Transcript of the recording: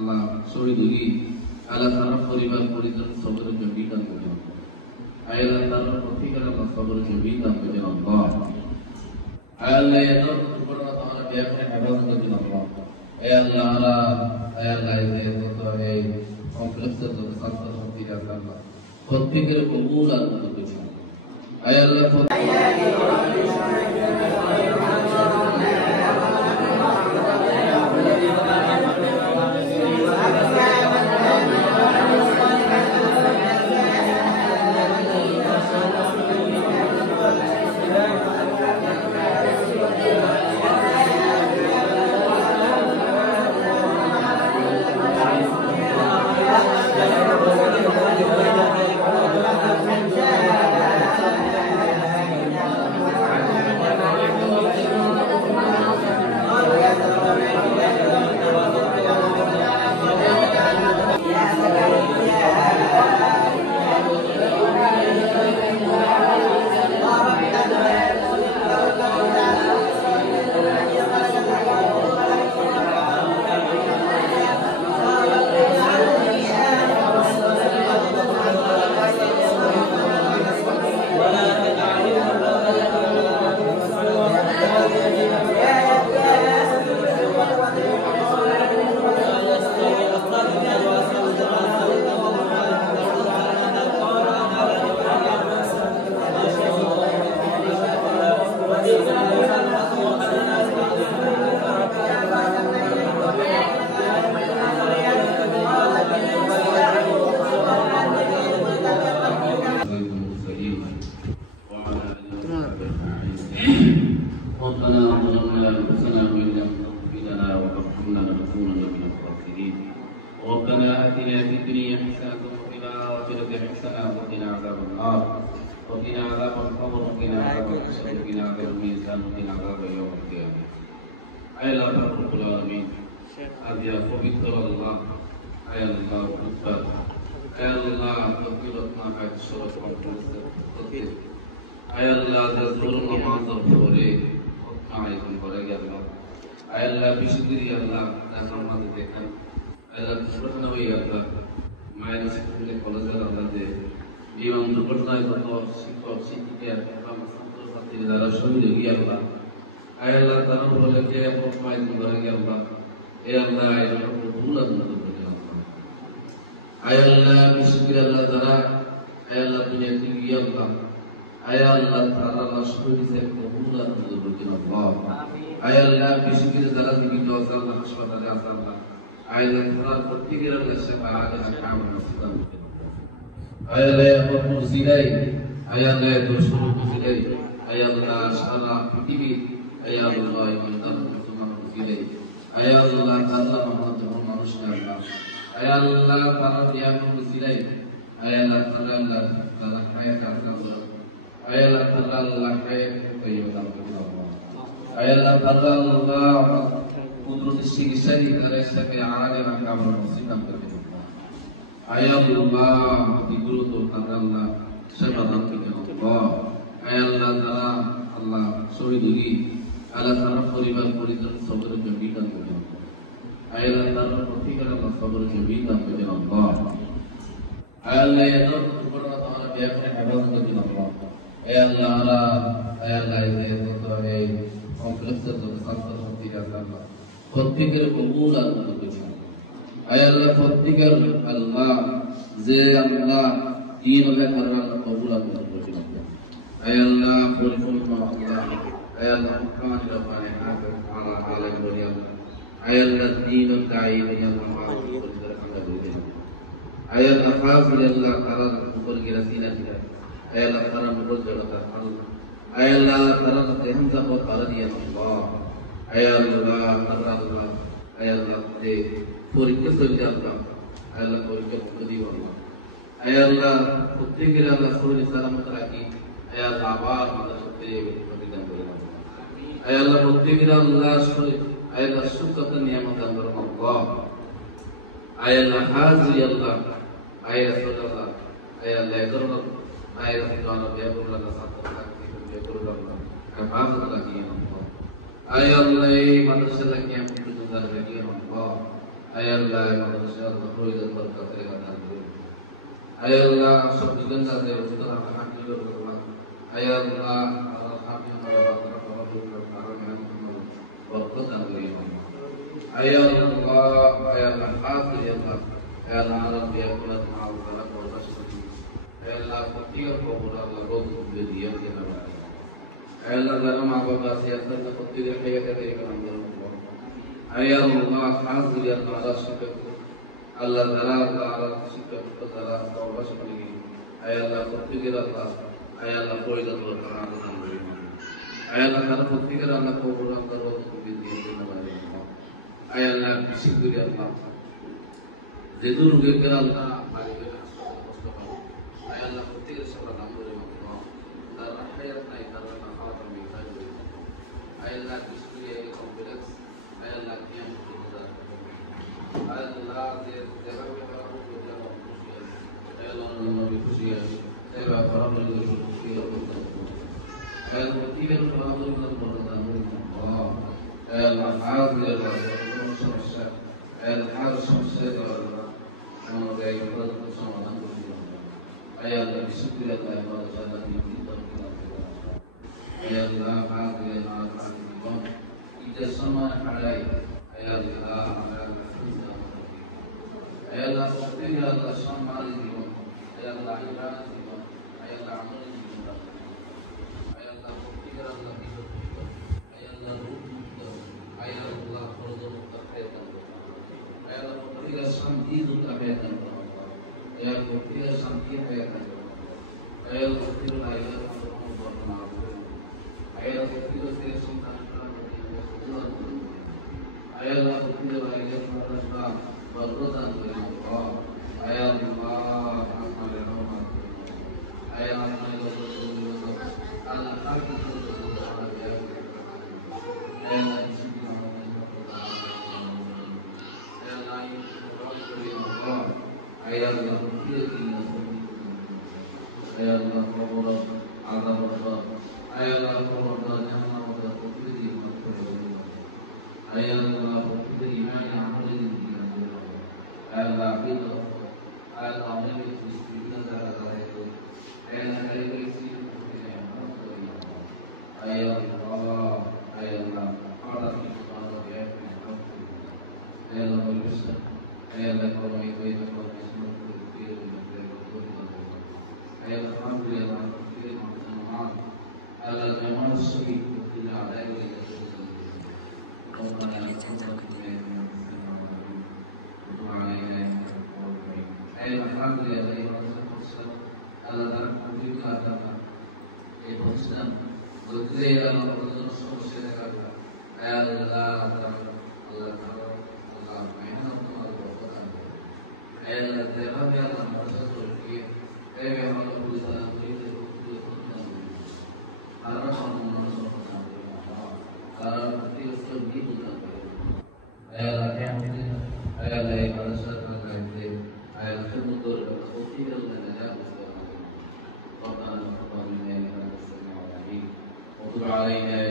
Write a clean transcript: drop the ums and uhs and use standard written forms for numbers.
আল্লাহ শহীদুরি আল্লাহ তারা পরিবার পরিজন সবরের জমি দান করেন আল্লাহ তারা প্রতিকার আল্লাহ সবরের জমি দান করেন আল্লাহ আল্লাহ এত উপরওয়ালা তাআলা ব্যাপারে হেফাজত করেন আল্লাহ আল্লাহ এই কমপ্লেক্সের যত ছাত্র ছাত্রীরা আল্লাহ প্রত্যেকের কবুল আর মঞ্জুর করেন আল্লাহ ربنا ظلمنا انفسنا وان لم تغفر لنا وترحمنا لنكونن من الخاسرين ربنا اتنا في الدنيا حسنه وفي الاخره حسنه وقنا عذاب النار وقنا عذاب القبر وقنا عذاب الحشر وقنا عذاب الميزان وقنا عذاب يوم القيامه اي الله رب العالمين আদিয়া পবিত্র আল্লাহ আয় আল্লাহ উত্তর আয় আল্লাহ তকবীরাতনা কাজ সরস কমপ্লিট আয় আল্লাহ যুর নামাজ পড়ে আলাইকুম করে গেল আয় আল্লাহ বিশুদ্ধি আল্লাহ নামাজ দেখেন আল্লাহ সুবহান ওয়া তাআলা মায়ের স্কুলে কলেজে আল্লাহ যে জীবন দুর্ঘটনায় যত শিক্ষক শিক্ষিকা এবং ছাত্র ছাত্রী যারা শহীদ হয়ে গেল আয় আল্লাহ তারা বলে কে মায়ের করে গেল এ আল্লাহ এর ভুল আল্লাহ আয় আল্লাহ বিশুদ্ধি আল্লাহ যারা আয় আল্লাহ দুনিয়া থেকে গিয়ে আয় আল্লাহ তাআলা শহীদের কবুল আর মঞ্জুর করেন আল্লাহ আয় আল্লাহ বিশুদ্ধি যারা জীবিত আছে আল্লাহ হাসপাতালে আছে আল্লাহ আয় আল্লাহ তাআলা প্রত্যেকের কাছে পাওয়া কাম নসিব করেন আয় আল্লাহ আপন মুজিলাই আয় আল্লাহ দোষর মুজিলাই আয় আল্লাহ সারা পৃথিবী আয় আল্লাহ ইমানদার মুসলমান মুজিলাই আয় আল্লাহ তাআলা আমাদের মানুষকে আল্লাহ আয় আল্লাহ তাআলা দিয়া মুজিলাই আয় আল্লাহ তাআলা হায়াত আল্লাহ আয় আল্লাহ তাআলা আল্লাহ হায়াত তাইয়্যিবাত আল্লাহ আয় আল্লাহ তাআলা আল্লাহ কুদরতি চিকিৎসাই করে সকে আগে না কাবর নসিব করে আয় আল্লাহ দিগুলো তাআলা আল্লাহ সেবা দান করেন আল্লাহ আয় আল্লাহ তাআলা আল্লাহ শহীদুরি আল্লাহ তাআলা পরিবার পরিজন সবরের জমি দান করেন আয় আল্লাহ তাআলা প্রতিকার আল্লাহ সবরের জমি দান করেন আল্লাহ আয় আল্লাহ এত উপরওয়ালা তাআলা ব্যাপারে হেফাজত করেন আল্লাহ এ আল্লাহ এই কমপ্লেক্সের যত ছাত্র ছাত্রীরা আল্লাহ প্রত্যেকের কবুল আর মঞ্জুর করেন আয় আল্লাহ প্রত্যেকের আল্লাহ যে আল্লাহ দিন হলে তারা কবুল আর মঞ্জুর করেন আয় আল্লাহ পরিপূর্ণ আল্লাহ আয় আল্লাহ কামান রব্বানি হাফেজ আলা আলাইহি ওয়া সাল্লাম আয় আল্লাহ দিন ও দাঈ ইয়া মুহাম্মদ আয় আল্লাহ হাফিজ আল্লাহ তাআলা উপর গিরাসিনা আয় আল্লাহ তাআলা মুগল জগত আল্লাহ আয় আল্লাহ তাআলা দেহন জাবো তাআলা দিয়া আল্লাহ আয় আল্লাহ তাআলা আয় আল্লাহ তে পরীক্ষা চলছে আল্লাহ আয় আল্লাহ পরীক্ষা মুক্তি দিও আল্লাহ আয় আল্লাহ প্রত্যেকের আল্লাহ শরীর সালামত রাখি আয় আল্লাহ আবার মাদ্রাসাতে প্রতিদান করে দাও আয় আল্লাহ প্রত্যেকের আল্লাহ শরীর আয় আল্লাহ সুখত নিয়ামত দান করুন আল্লাহ আয় আল্লাহ হাজি আল্লাহ আয় রাসূলুল্লাহ আয় আল্লাহ করুন আয় রাসূলুল্লাহ বিয়া করুন আল্লাহ সাথে থাকি বিয়া করুন আল্লাহ হেফাজত রাখিয়েন আল্লাহ আয় আল্লাহ এই মাদ্রাসা লাগিয়ে আপনি সুন্দর রাখিয়েন আল্লাহ আয় আল্লাহ মাদ্রাসা আল্লাহ ফরিদাত বরকতের দান করুন আয় আল্লাহ সব দিন তাদের উত্তর হাকিল করুন আয় আল্লাহ আল্লাহ হাকিম আল্লাহ বাতরা করুন কারণ মেহমান বরকত দান করুন আয় আল্লাহ আয় আল্লাহ হাফিজ আল্লাহ আয় আল্লাহ আল্লাহ বিয়াকুলাত মাল করা বরদাশ করুন আয় আল্লাহ ফকির কবুল আল্লাহ রোগ দিয়ে দিয়ে না আয় আল্লাহ যারা মা বাবা আছে আপনাদের প্রত্যেকের হায়াতে তৈরি করুন আয় আল্লাহ হাফিজ আল্লাহ শিক্ষক আল্লাহ তাআলা আল্লাহ শিক্ষক তাআলা তওবা করি আয় আল্লাহ প্রত্যেকের আল্লাহ আয় আল্লাহ পরিদান করুন আয় আল্লাহ তাআলা প্রত্যেকের আল্লাহ কবুল আল্লাহ রোগ দিয়ে দিয়ে না আয় আল্লাহ বিশেষ করে আল্লাহ যে দুর্গের আল্লাহ বাড়িতে কষ্ট পায় আয় আল্লাহ প্রত্যেকের সবার নাম ধরে তার হায়াত নাই তার না খাওয়া আমি খাই আয় আল্লাহ বিশেষ করে এই কমপ্লেক্স আয় আল্লাহ কিয়াম করতে আয় আল্লাহ যে যেভাবে করা হবে যেন খুশি আছে আয় আল্লাহ নবী খুশি আছে সেবা করা বলে খুশি আছে আয় আল্লাহ প্রত্যেকের সবার নাম ধরে আয় আল্লাহ হাজির সমস্যা الحال الشمسية والله أنا جاي بقول قسم الله أي الله بشكر الله ما شاء الله يمكن أي الله حاضر ما حاضر إذا سمع علي أي الله أي الله سبحانه الله سمع عليه أي الله عبادة أي الله عمل أي الله فكر الله أي الله روح أي الله فرض متخيل Ayah santi itu terbayang ayah bukti santi terbayang ayah bukti ayah ayah bukti ayah santan ayah bukti ayah santan berdoa ayah Allah ayah ayat yang berkini ayat yang berkata ada berkata ayat yang berkata jangan berkata berkini ayat yang berkata iman yang berkini ayat yang itu ayat yang ini disebutkan dalam itu ayat yang ini ayat Allah ayat yang ada di dalam ayat yang berkata ayat yang berkata الحمد لله كثير من الجماعات على الجمال الشديد في الأعداء ربنا الحمد لله والسلام على ذلك كل كاتب الحسنى وذكر الله والرسول يا الله الله الله مهنا الله يا الله تمام يا الله مرسل الكيف Ayah Allah berusaha berikan karena Allah karena kita sedih bukan ayah yang ayah yang merasa terkait ayah semutur bukti dan ada Rabbana taqabbal minna innaka antas samiul alim wa tub alaina